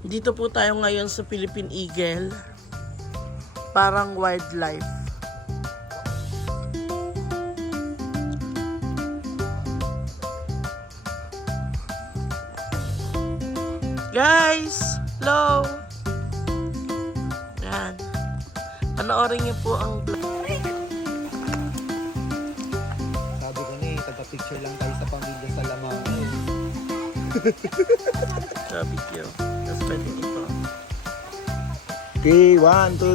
Dito po tayo ngayon sa Philippine Eagle. Parang wildlife. Guys! Hello! Yan. Panoorin niyo po ang vlog. Sabi ko na taga-picture lang tayo sa pamilya sa lamang. Sabi ko. Tapos pwede ito. Okay, 1, 2,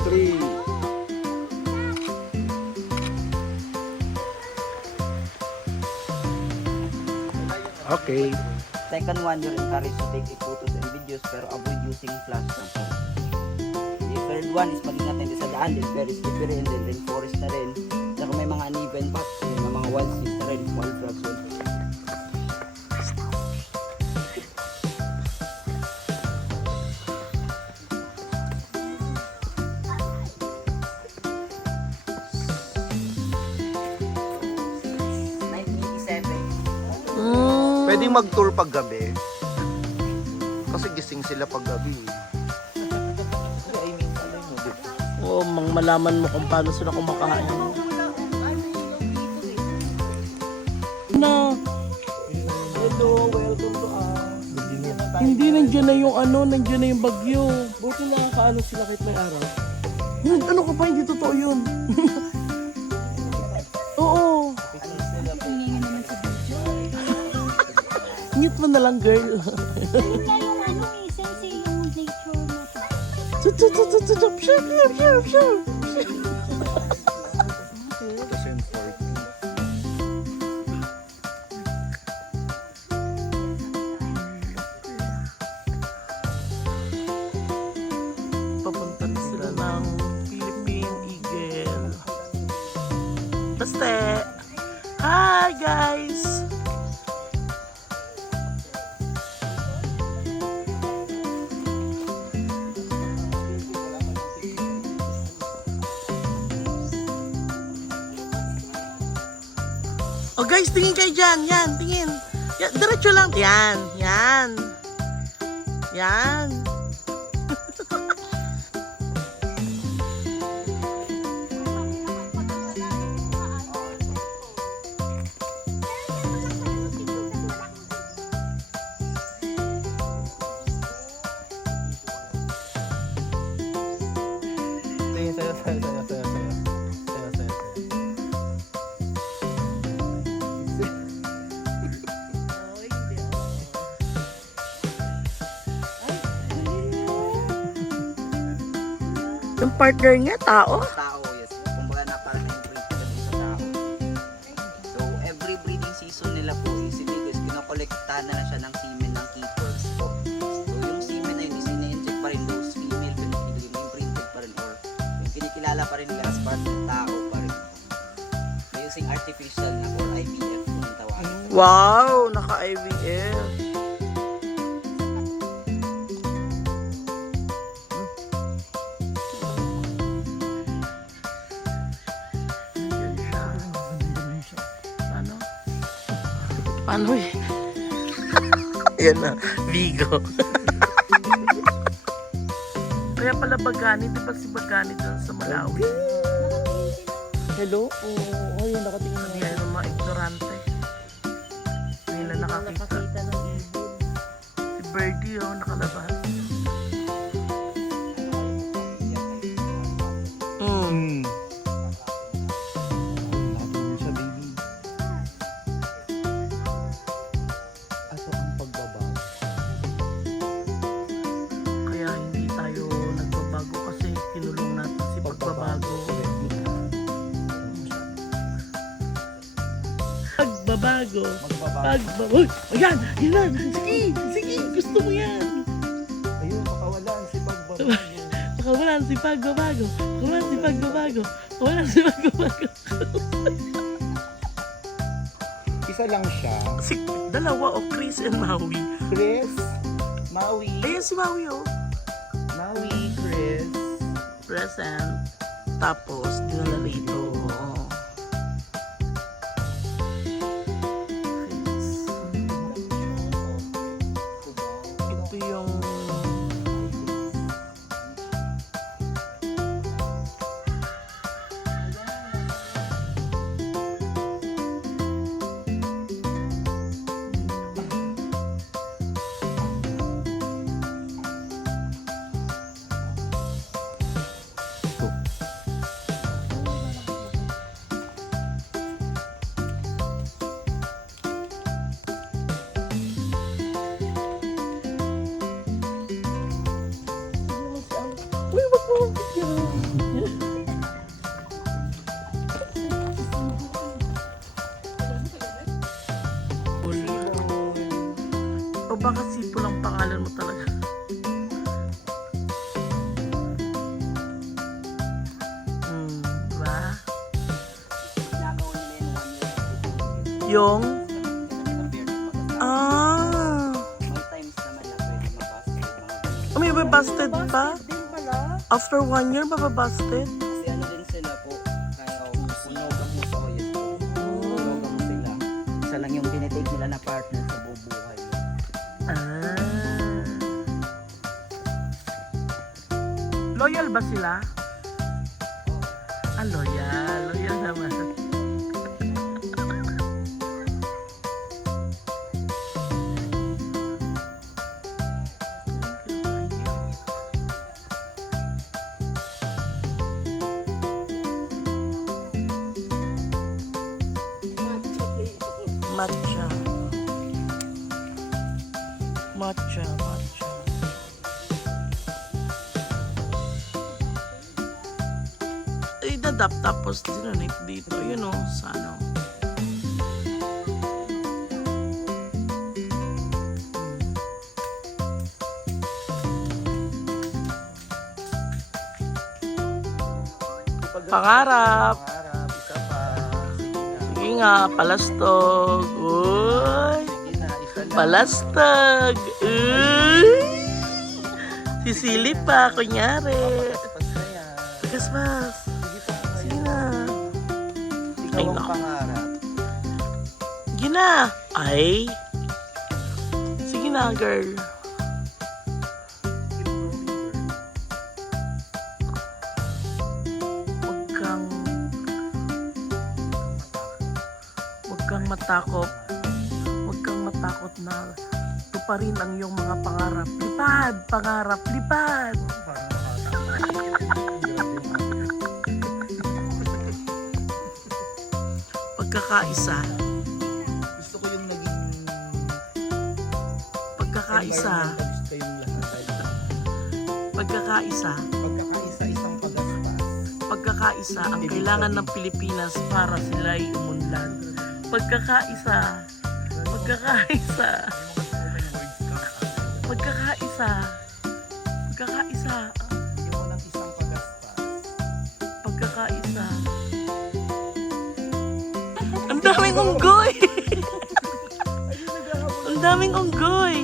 3. Okay. Second one, you're encouraged to take photos and videos pero avoid using flash na po. The third one is pag ingat tayo sa daan, then very slippery and then rainforest na rin. Saka may mga uneven path, may mga wild seeds na rin, wild frogs. Pwedeng mag-tour pag gabi. Kasi gising sila pag gabi. Oo, malaman mo kung paano sila kumakain. Na. Hello, welcome to Hindi, nandiyan na yung nandiyan na yung bagyo. Buti nakakaano sila kahit may araw. Ano ka pa, hindi totoo yun. Oo. Mute mo na lang, girl. Yun na yung sensei yung nature na Papunta na sila ng Philippine Eagle. Baste! Hi, guys! Oh guys, tingin kayo dyan. Yan, tingin. Yan, diretso lang. Yan, yan. Yan. Yung partner niya, tao. Tao, yes. Kumbaga na parang na-imprint na dun sa tao. So, every breeding season nila po is kinokolekta na siya ng semen ng keepers po. So, yung semen na yun is ina-inject pa rin those female imprinted pa rin or yung kinikilala pa rin nila as part ng tao pa rin. So, using artificial na or IVF po ang tawagin. Wow, naka-IVF. Paano eh? Yan na, Vigo. Kaya pala Bagani, di ba si Bagani dun sa Malawi? Hello? Oo, yun, nakatingin na. Kaya yung mga ignorante. Hindi na nakakita. ng ibon. Si Birdie, nakalabas. Kaya hindi tayo nagbabago kasi kinulong natin si pagbabago. Pagbabago. Pagbabago. Ayan! Yan! Sige! Sige! Gusto mo yan! Ayun, makawalan si pagbabago. Makawalan si pagbabago. Makawalan si pagbabago. Makawalan si pagbabago. Isa lang siya. Si dalawa Chris and Maui. Chris, Maui. Ayan si Maui Maui, Chris. Present. Tapos, dinala rito. Ito yung yung... Appear ng mga Ah! may times naman na pwede mabasted mga May babasted pa? Din pala. After 1 year, mababasted? kasi ano din sila po kaya punogang mo po yun po punogang mo sila isa lang yung tinitake nila na partner sa bubuhay Ah. Loyal ba sila? Ah, loyal. Loyal naman. Matcha. Matcha, matcha. Idadap tapos dinonate dito. Yun o, sa ano. Pangarap. Pangarap, isa pa. Sige nga, palastog. Uy. Sige na, isa na. Palastag! Uy! Sisilip pa, kunyari. Pas na yan. Pagaspas. Sige pa. Sige na. Ikaw Ay, ang naku. pangarap. Sige na. Ay. Sige na, girl. Huwag kang matakot. Huwag kang matakot na tuparin ang iyong mga pangarap. Lipad, pangarap, lipad. Parang nakakatawa. Pagkakaisa. Gusto ko yung naging Pagkakaisa. environmentalist kayong lahat. Pagkakaisa. Pagkakaisa, isang pagaspas. Pagkakaisa ang kailangan ng Pilipinas para sila ay umunlad. Pagkakaisa. Pagkakaisa. Pagkakaisa. Pagkakaisa. Hindi mo ng isang pagaspas. Pagkakaisa. Ang daming unggoy! Ang daming unggoy!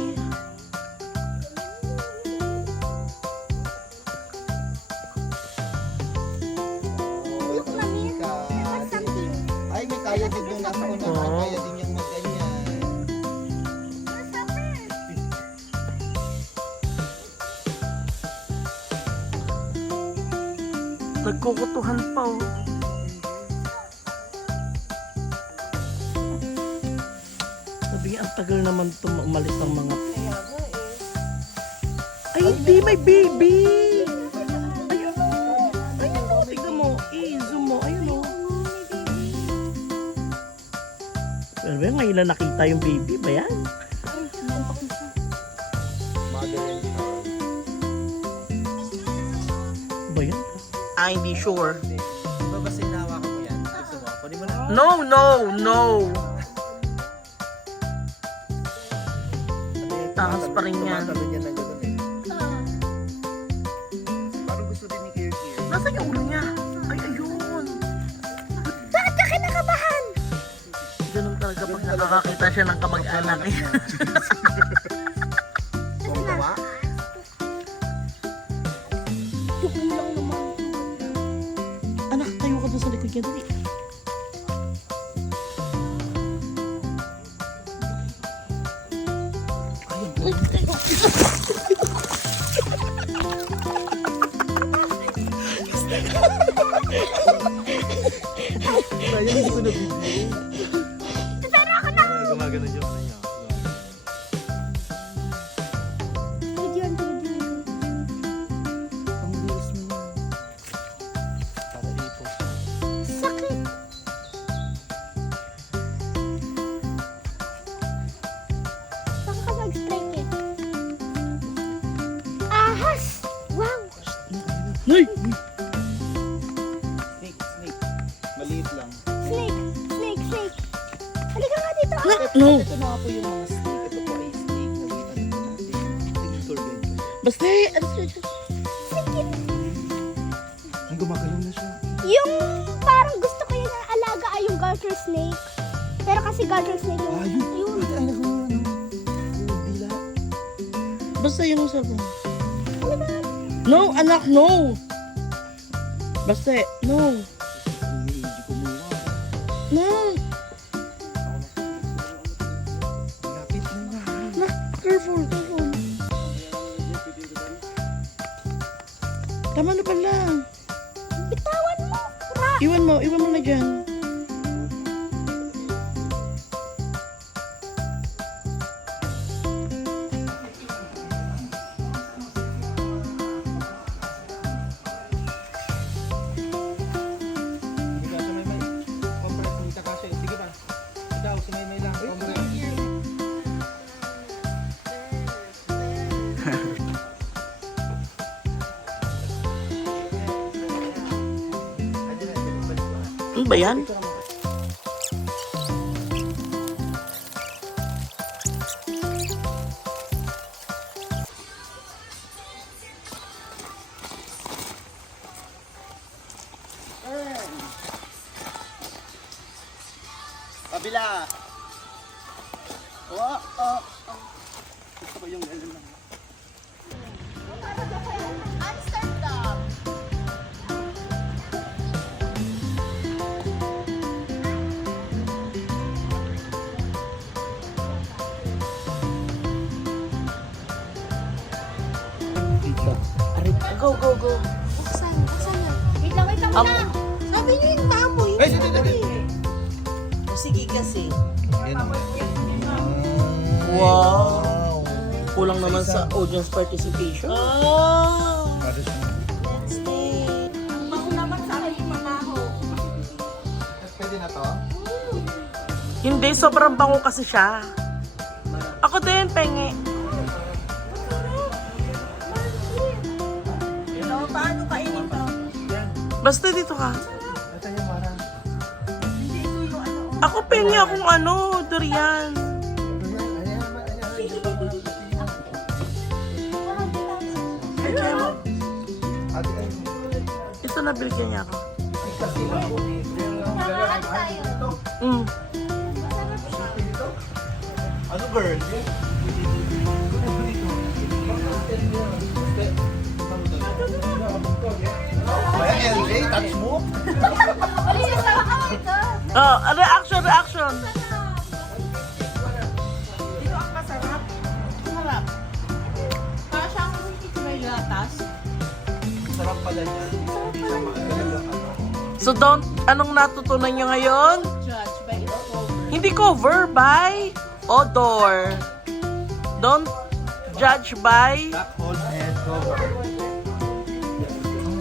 Oh, What's something? ay, may kaya din yung nasa unahan. Oo. Kaya din yung mag-ganyan. Nagkukutuhan pa oh. Sabi ang tagal naman umalis ng mga... Ay, hindi, may baby! Ayun o! Ayun o! Tignan mo, i-zoom mo. Ayun o. Well, ngayon na nakita yung baby ba yan? Mother and child. Ba yan? Ah, hindi sure. Di ba ba sinawa ka mo yan? Gusto mo? Pwede mo na. No, no, no! Takas pa rin yan. Tumatalon yan ng gano'n eh. Parang gusto din ni Kier. Nasaan yung ulo niya? Ay, ayun! Bakit ka kinakabahan? Ganun talaga pag nakakakita siya ng kamag-anak niya. Kung gawa? Yung lang naman. Anak, tayo ka doon sa likod niya. Dali. Sayang hindi ko nabibili. Gumagano yung ano niya. Tulad yun, tulad yun. Ang bilis mo yan. Para dito. Sakit. Saan ka mag-strike eh? Ahas! Wow! Ay! Snake, snake. Maliit lang. Snake! Snake! Snake! Halika nga dito! No! Ito na po yung mga snake. Ito po ay snake na wait. Ano po natin? Turban po. Basta Ang gumagalaw na siya. Yung parang gusto ko yung alaga ay yung garter snake. Pero kasi goggles na yung... Ayun. Yun. Ate, ay nagawa ano. Yung dila. Basta yung cellphone. No, anak, no. Basta, no. Iniidyo ko muna. No. Lapit na nga. Na, careful, careful. Tama na pala. Bitawan mo. Ra. Iwan mo na dyan. Ano ba yan? Kabila. Gusto ko yung gano'n lang. Amsterdam. Dito. Go, go, go. Buksan na. Wait lang muna. Sabi niyo yung maamoy. Ay, dito. Sige kasi. Yan o. Wow. Kulang naman sa audience participation. Oh. Para sa Let's stay. Ang baho naman sa akin yung mamaho. Pwede na to? Hindi, sobrang bango kasi siya. Ako din, penge. So, paano kainin to? Basta dito ka. Ito yung marang. Ako penge akong ano, durian. Ate, ay. Ito na binigyan niya ako. Kakain tayo. Mm. Ano girl? Ayan, LJ, touch mo? Wala siya sa kamay ko. Oh, reaction. Dito ang masarap. Sarap. Para siyang may latas. Sarap pala niya. Hindi siya maagalang ano. So anong natutunan niyo ngayon? Judge by its cover. Hindi cover, by odor. Don't judge by... Black hole and cover. Ang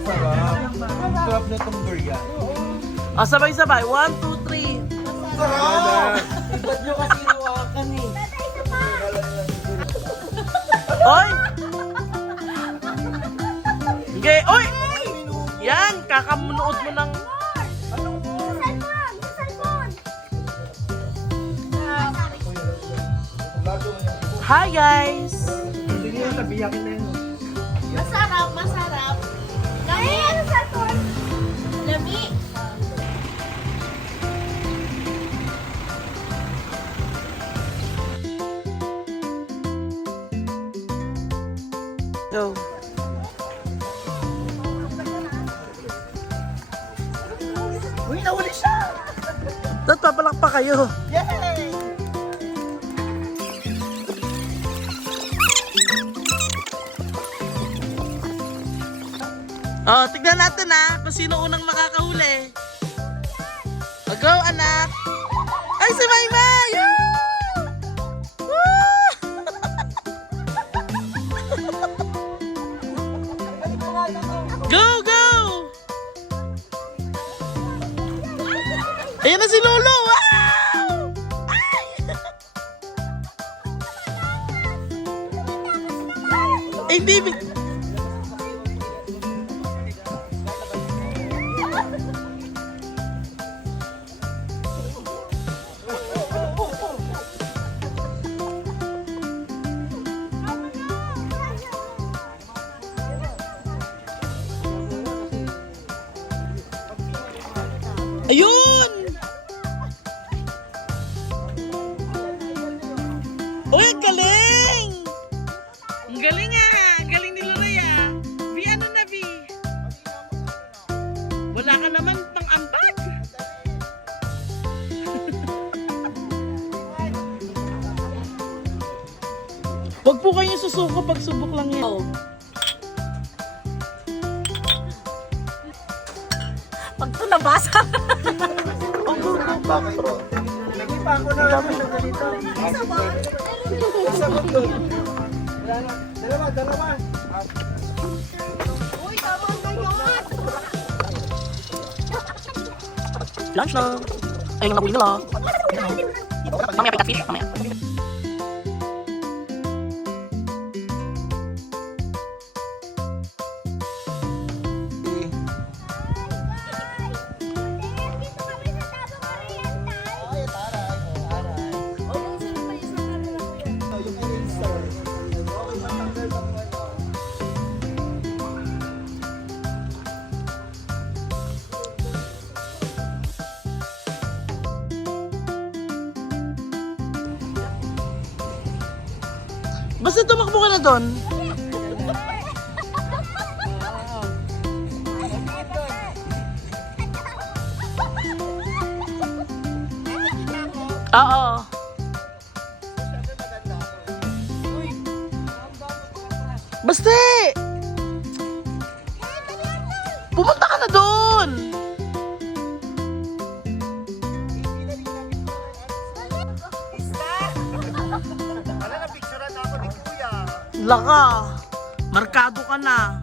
sarap. Ang sarap na itong durian. Oh, sabay-sabay. 1, 2, 3. Sarap! Ba't nyo kasi nawakan eh? Tatay na pa. Oy! Okay, oy! Yan, kakamunood mo ng... Hi guys! Masarap. Gaya, ano sa ton? Lami. Go. Uy, nahuli siya! Dapat papalak pa kayo. Yay! Oh, tignan natin kung sino unang makakahuli. Oh, go anak! Ay, si Maymay! Go, go! Ayan na si Lolo! Wow! Ay! Hindi, ayun! Huwag po kayong susuko, pagsubok lang yan. Pag ito nabasa. Hindi pa ako na lang ng ganito. Sabot doon. Dalawa. Uy, tama na yun. Lunch na. Ayun ang nabuli nila. Mamaya pita fish, mamaya. Basta tumakbo ka na doon. Oo. Basta! Pumunta ka na doon! Laka! Markado ka na.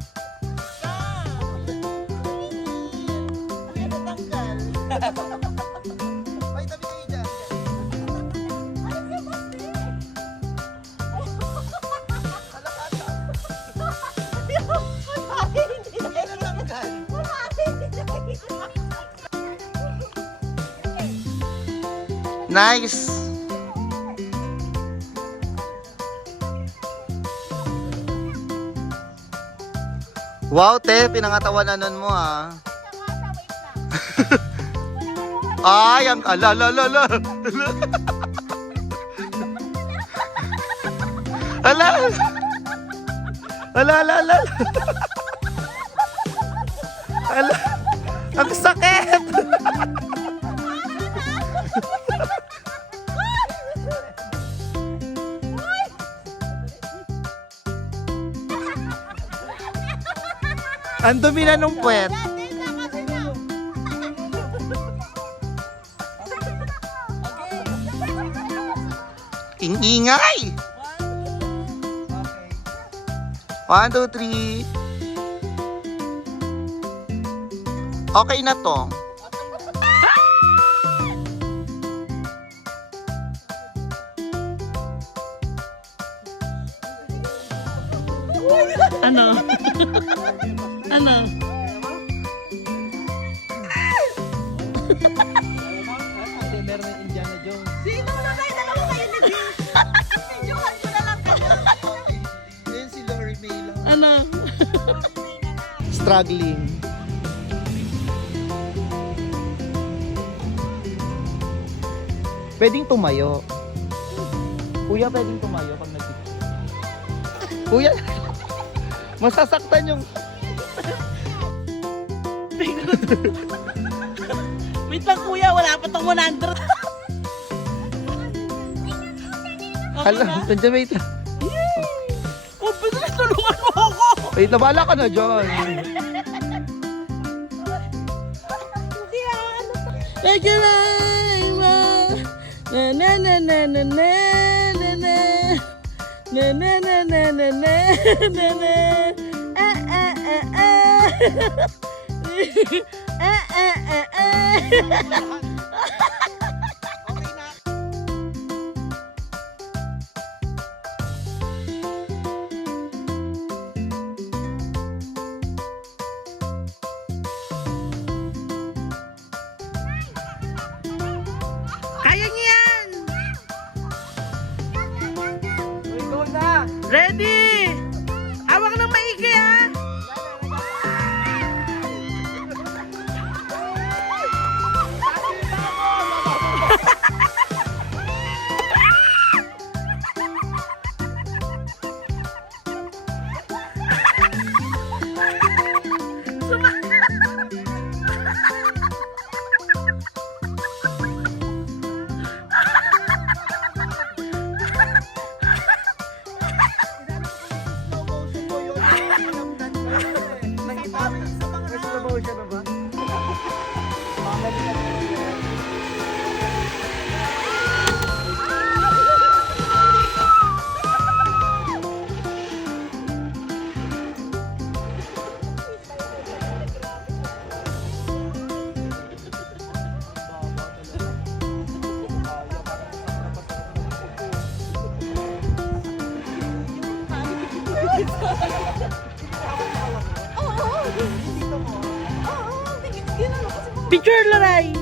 Nice! Wow, te, pinangatawanan mo ah. Ay, ang ala. Ala. Ala. Ang sakit. Ang dumi na nung puwet. Ingay! 1, 2, 3. Okay na to. Ano? Ano? Meron ng Indiana Jones. Sino na kayo? Dalawa kayo Videohan ko na lang kayo. Ayun si Lori May lang. Ano? Struggling. Pwedeng tumayo. Kuya, pwedeng tumayo pag Kuya, masasaktan yung... Wait lang kuya, wala pa tong 100. Hala, nandiyan wait lang. Oh, bilis, tulungan mo ako. Wait, nabala ka na dyan. Like a lime, na na na na na na na na na na na na na na na Kaya niyo yan! Ready! Hawak ng maigi ha! Nakita mo yung sa mga may sulabaw siya na ba? Oo. Oo. Ginano kasi Picture, Laray!